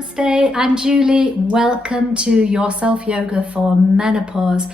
Namaste, I'm Julie. Welcome to Your Self Yoga for Menopause,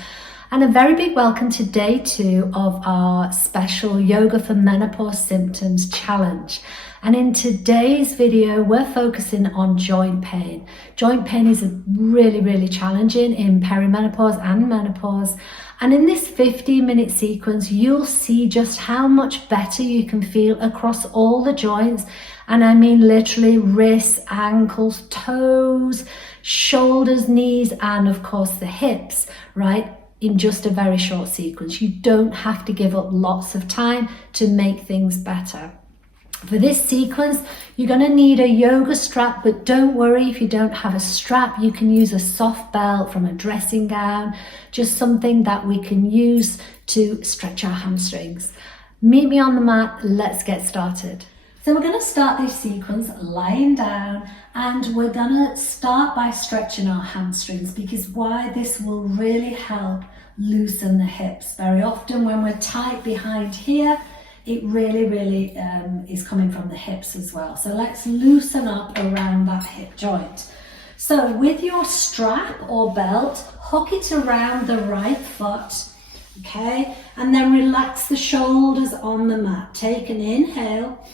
and a very big welcome to day 2 of our special Yoga for Menopause Symptoms challenge. And in today's video, we're focusing on joint pain. Joint pain is really challenging in perimenopause and menopause. And in this 15-minute sequence, you'll see just how much better you can feel across all the joints. And I mean literally wrists, ankles, toes, shoulders, knees, and of course the hips, right? In just a very short sequence. You don't have to give up lots of time to make things better. For this sequence, you're going to need a yoga strap, but don't worry if you don't have a strap. You can use a soft belt from a dressing gown, just something that we can use to stretch our hamstrings. Meet me on the mat. Let's get started. So we're going to start this sequence lying down, and we're going to start by stretching our hamstrings, because why? This will really help loosen the hips. Very often when we're tight behind here, it really is coming from the hips as well. So let's loosen up around that hip joint. So with your strap or belt, hook it around the right foot, okay? And then relax the shoulders on the mat. Take an inhale.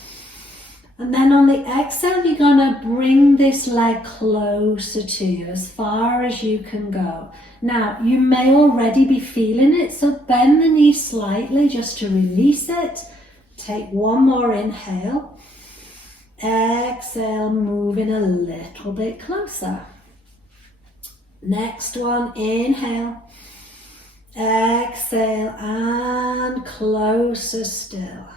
And then on the exhale, you're gonna bring this leg closer to you, as far as you can go. Now, you may already be feeling it, so bend the knee slightly just to release it. Take one more inhale. Exhale, moving a little bit closer. Next one, inhale. Exhale, and closer still.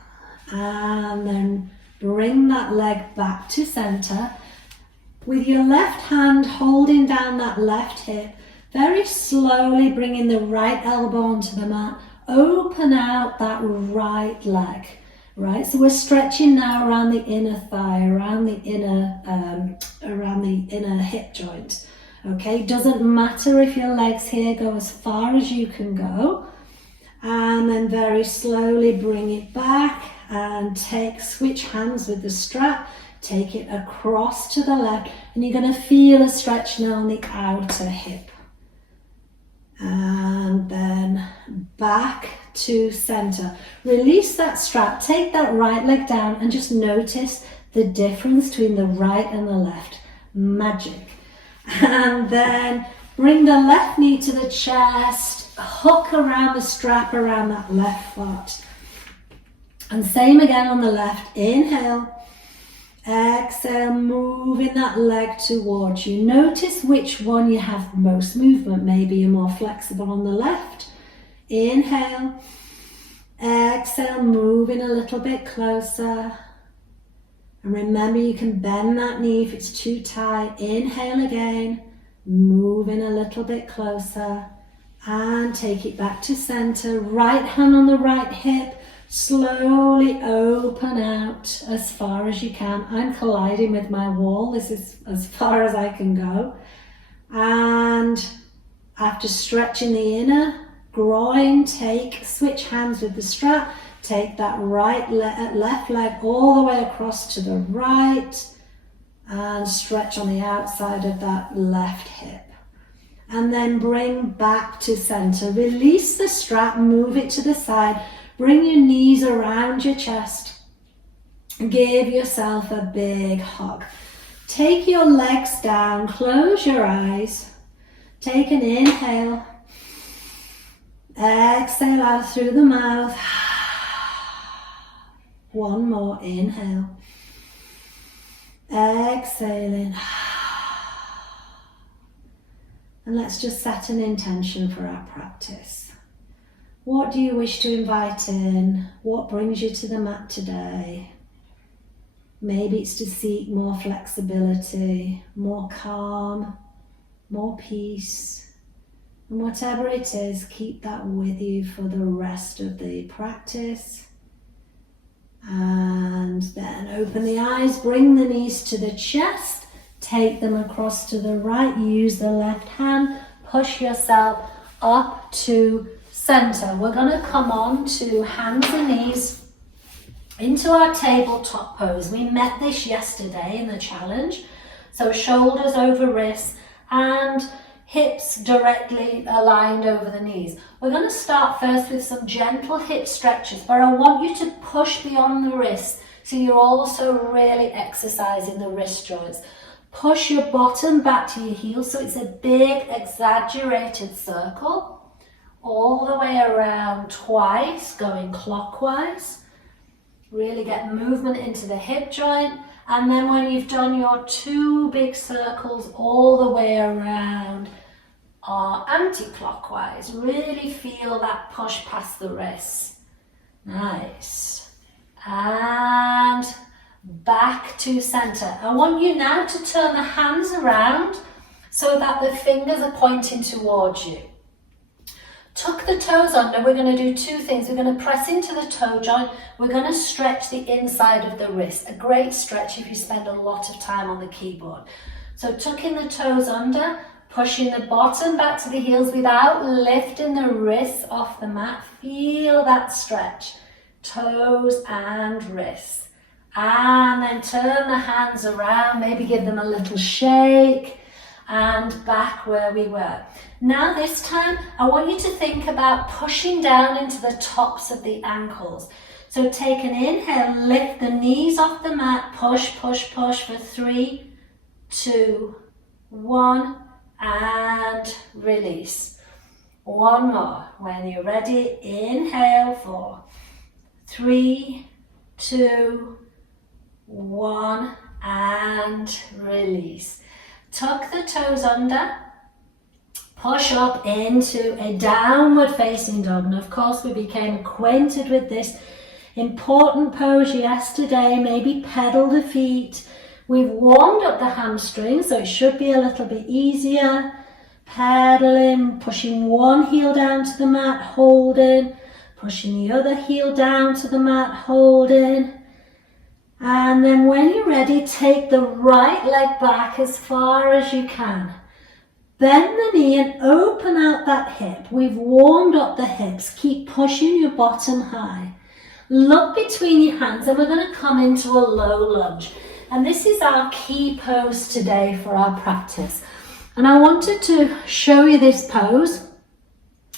And then bring that leg back to center. With your left hand holding down that left hip, very slowly bringing the right elbow onto the mat. Open out that right leg. Right, so we're stretching now around the inner thigh, around the inner hip joint. Okay, doesn't matter if your legs here go as far as you can go. And then very slowly bring it back and switch hands with the strap. Take it across to the left, and you're going to feel a stretch now on the outer hip. And then back to center. Release that strap, take that right leg down, and just notice the difference between the right and the left. Magic. And then bring the left knee to the chest, hook around the strap around that left foot. And same again on the left. Inhale. Exhale, moving that leg towards you. Notice which one you have the most movement. Maybe you're more flexible on the left. Inhale. Exhale, moving a little bit closer. And remember, you can bend that knee if it's too tight. Inhale again. Moving a little bit closer. And take it back to center. Right hand on the right hip. Slowly open out as far as you can. I'm colliding with my wall. This is as far as I can go. And after stretching the inner groin, switch hands with the strap. Take that left leg all the way across to the right and stretch on the outside of that left hip. And then bring back to center. Release the strap, move it to the side. Bring your knees around your chest. Give yourself a big hug. Take your legs down, close your eyes. Take an inhale. Exhale out through the mouth. One more inhale. Exhaling. And let's just set an intention for our practice. What do you wish to invite in? What brings you to the mat today? Maybe it's to seek more flexibility, more calm, more peace. And whatever it is, keep that with you for the rest of the practice. And then open the eyes, bring the knees to the chest, take them across to the right, use the left hand, push yourself up to center. We're going to come on to hands and knees into our tabletop pose. We met this yesterday in the challenge. So shoulders over wrists and hips directly aligned over the knees. We're going to start first with some gentle hip stretches, but I want you to push beyond the wrists so you're also really exercising the wrist joints. Push your bottom back to your heels so it's a big exaggerated circle all the way around twice, going clockwise. Really get movement into the hip joint. And then when you've done your 2 big circles all the way around, anti-clockwise, really feel that push past the wrists. Nice. And back to center. I want you now to turn the hands around so that the fingers are pointing towards you. Tuck the toes under. We're going to do 2 things. We're going to press into the toe joint. We're going to stretch the inside of the wrist. A great stretch if you spend a lot of time on the keyboard. So tucking the toes under, pushing the bottom back to the heels without lifting the wrists off the mat. Feel that stretch. Toes and wrists. And then turn the hands around. Maybe give them a little shake. And back where we were. Now this time, I want you to think about pushing down into the tops of the ankles. So take an inhale, lift the knees off the mat, push, push, push for 3, 2, 1, and release. One more. When you're ready, inhale for 3, 2, 1, and release. Tuck the toes under, push up into a downward facing dog. And of course we became acquainted with this important pose yesterday, maybe pedal the feet. We've warmed up the hamstrings, so it should be a little bit easier. Pedaling, pushing one heel down to the mat, holding, pushing the other heel down to the mat, holding. And then when you're ready, take the right leg back as far as you can. Bend the knee and open out that hip. We've warmed up the hips. Keep pushing your bottom high. Look between your hands and we're going to come into a low lunge. And this is our key pose today for our practice. And I wanted to show you this pose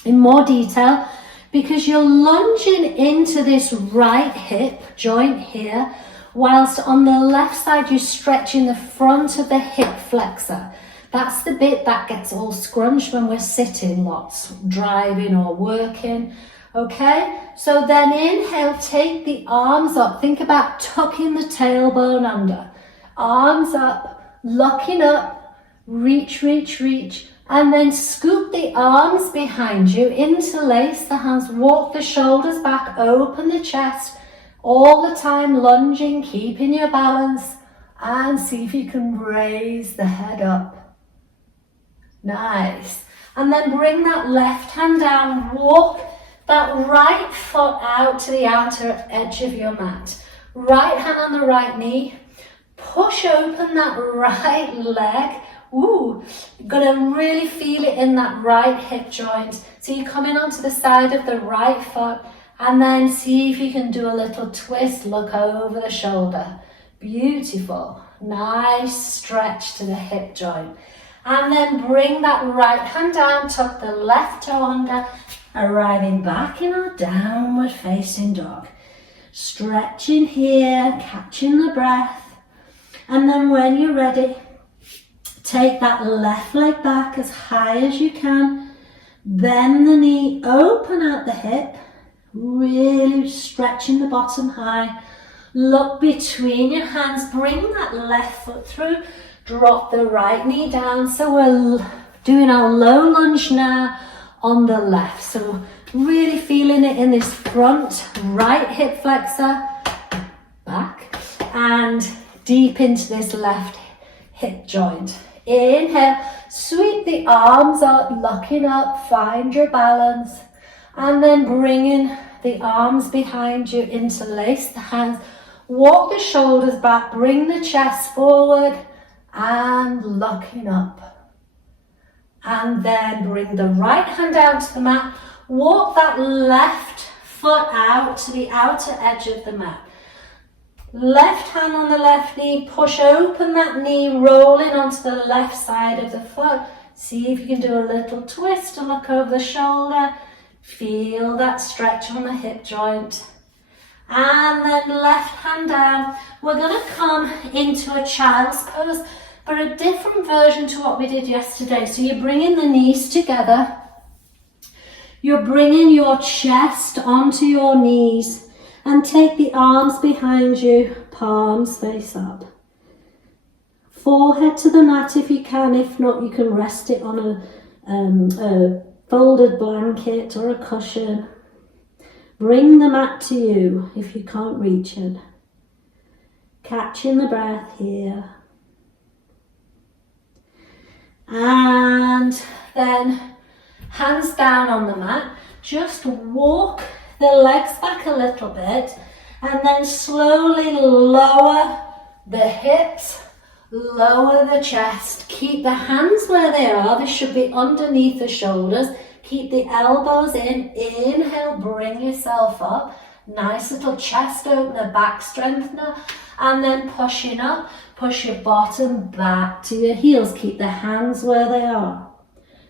in more detail because you're lunging into this right hip joint here, whilst on the left side you're stretching the front of the hip flexor. That's the bit that gets all scrunched when we're sitting lots, driving or working. Okay, so then inhale, take the arms up. Think about tucking the tailbone under. Arms up, locking up, reach, reach, reach. And then scoop the arms behind you, interlace the hands, walk the shoulders back, open the chest. All the time lunging, keeping your balance, and see if you can raise the head up. Nice. And then bring that left hand down, walk that right foot out to the outer edge of your mat. Right hand on the right knee, push open that right leg. Ooh, you're gonna really feel it in that right hip joint. So you're coming onto the side of the right foot, and then see if you can do a little twist, look over the shoulder. Beautiful. Nice stretch to the hip joint. And then bring that right hand down, tuck the left toe under, arriving back in our downward facing dog. Stretching here, catching the breath. And then when you're ready, take that left leg back as high as you can. Bend the knee, open out the hip. Really stretching the bottom high. Look between your hands, bring that left foot through, drop the right knee down. So we're doing our low lunge now on the left. So really feeling it in this front right hip flexor, back, and deep into this left hip joint. Inhale, sweep the arms up, locking up, find your balance. And then bringing the arms behind you, interlace the hands, walk the shoulders back, bring the chest forward, and locking up. And then bring the right hand down to the mat, walk that left foot out to the outer edge of the mat. Left hand on the left knee, push open that knee, rolling onto the left side of the foot. See if you can do a little twist and look over the shoulder. Feel that stretch on the hip joint. And then left hand down. We're going to come into a child's pose, but a different version to what we did yesterday. So you're bringing the knees together. You're bringing your chest onto your knees and take the arms behind you, palms face up. Forehead to the mat if you can. If not, you can rest it on a folded blanket or a cushion. Bring the mat to you if you can't reach it. Catching the breath here. And then hands down on the mat. Just walk the legs back a little bit and then slowly lower the hips, lower the chest. Keep the hands where they are. They should be underneath the shoulders. Keep the elbows in. Inhale, bring yourself up. Nice little chest opener, back strengthener. And then pushing up, push your bottom back to your heels. Keep the hands where they are.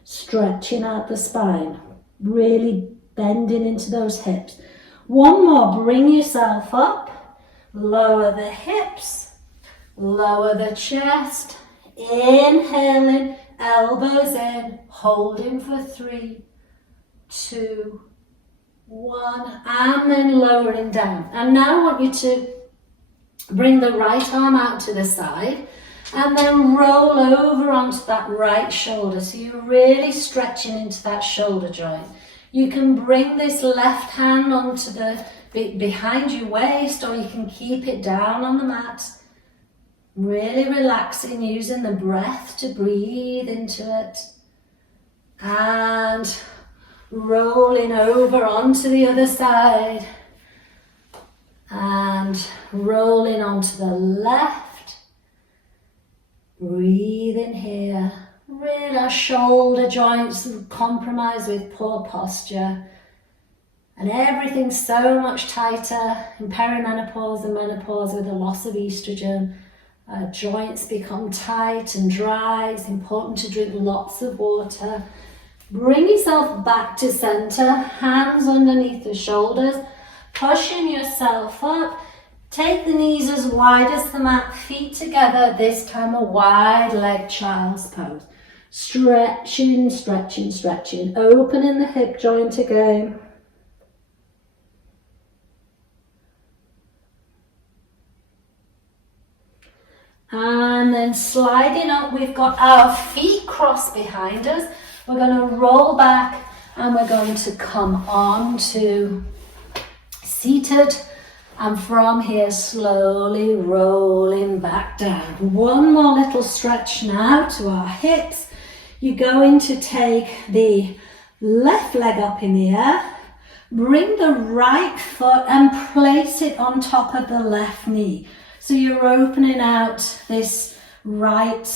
Stretching out the spine. Really bending into those hips. One more, bring yourself up. Lower the hips. Lower the chest. Inhaling, elbows in. Holding for 3, 2, 1, and then lowering down. And now I want you to bring the right arm out to the side and then roll over onto that right shoulder. So you're really stretching into that shoulder joint. You can bring this left hand onto the behind your waist, or you can keep it down on the mat. Really relaxing, using the breath to breathe into it. And rolling over onto the other side. And rolling onto the left. Breathe in here. Really, our shoulder joints compromise with poor posture. And everything's so much tighter in perimenopause and menopause with the loss of estrogen. Joints become tight and dry. It's important to drink lots of water. Bring yourself back to center, hands underneath the shoulders, pushing yourself up. Take the knees as wide as the mat, feet together, this time a wide leg child's pose. Stretching, stretching, stretching, opening the hip joint again. And then sliding up, we've got our feet crossed behind us. We're going to roll back and we're going to come on to seated. And from here, slowly rolling back down. One more little stretch now to our hips. You're going to take the left leg up in the air. Bring the right foot and place it on top of the left knee. So you're opening out this right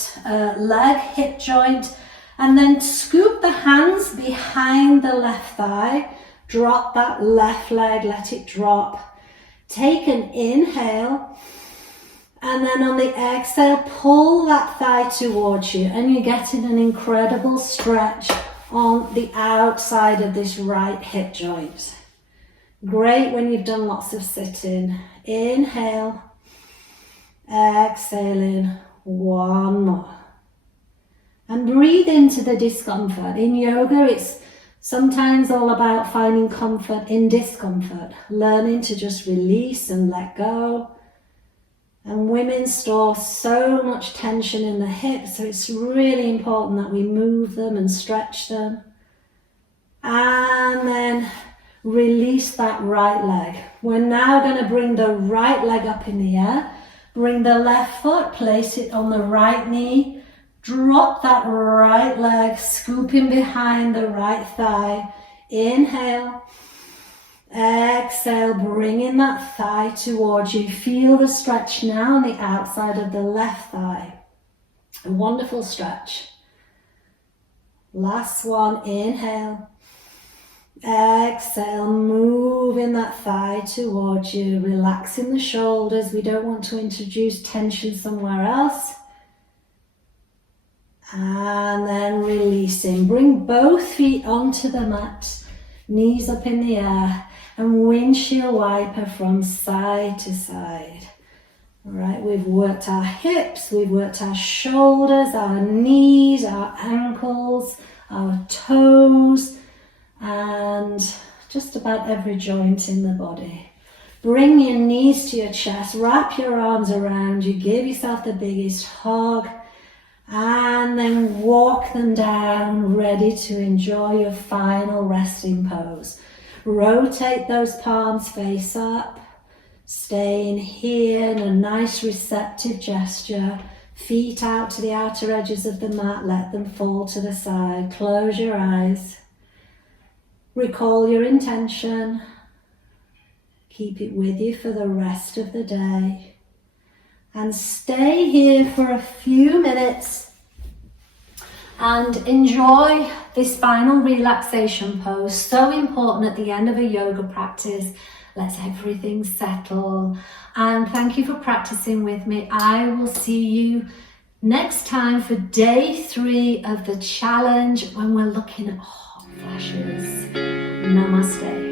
leg, hip joint, and then scoop the hands behind the left thigh. Drop that left leg, let it drop. Take an inhale, and then on the exhale, pull that thigh towards you, and you're getting an incredible stretch on the outside of this right hip joint. Great when you've done lots of sitting. Inhale. Exhaling, one more. And breathe into the discomfort. In yoga, it's sometimes all about finding comfort in discomfort, learning to just release and let go. And women store so much tension in the hips, so it's really important that we move them and stretch them. And then release that right leg. We're now going to bring the right leg up in the air. Bring the left foot, place it on the right knee. Drop that right leg, scooping behind the right thigh. Inhale. Exhale, bringing that thigh towards you. Feel the stretch now on the outside of the left thigh. A wonderful stretch. Last one, inhale. Exhale, moving moving that thigh towards you, relaxing the shoulders. We don't want to introduce tension somewhere else. And then releasing. Bring both feet onto the mat, knees up in the air, and windshield wiper from side to side. All right, we've worked our hips, we've worked our shoulders, our knees, our ankles, our toes, and just about every joint in the body. Bring your knees to your chest, wrap your arms around you, give yourself the biggest hug, and then walk them down, ready to enjoy your final resting pose. Rotate those palms face up, staying here in a nice receptive gesture. Feet out to the outer edges of the mat, let them fall to the side. Close your eyes. Recall your intention. Keep it with you for the rest of the day. And stay here for a few minutes and enjoy this final relaxation pose. So important at the end of a yoga practice. Let everything settle. And thank you for practicing with me. I will see you next time for day 3 of the challenge when we're looking at hot flashes. Namaste.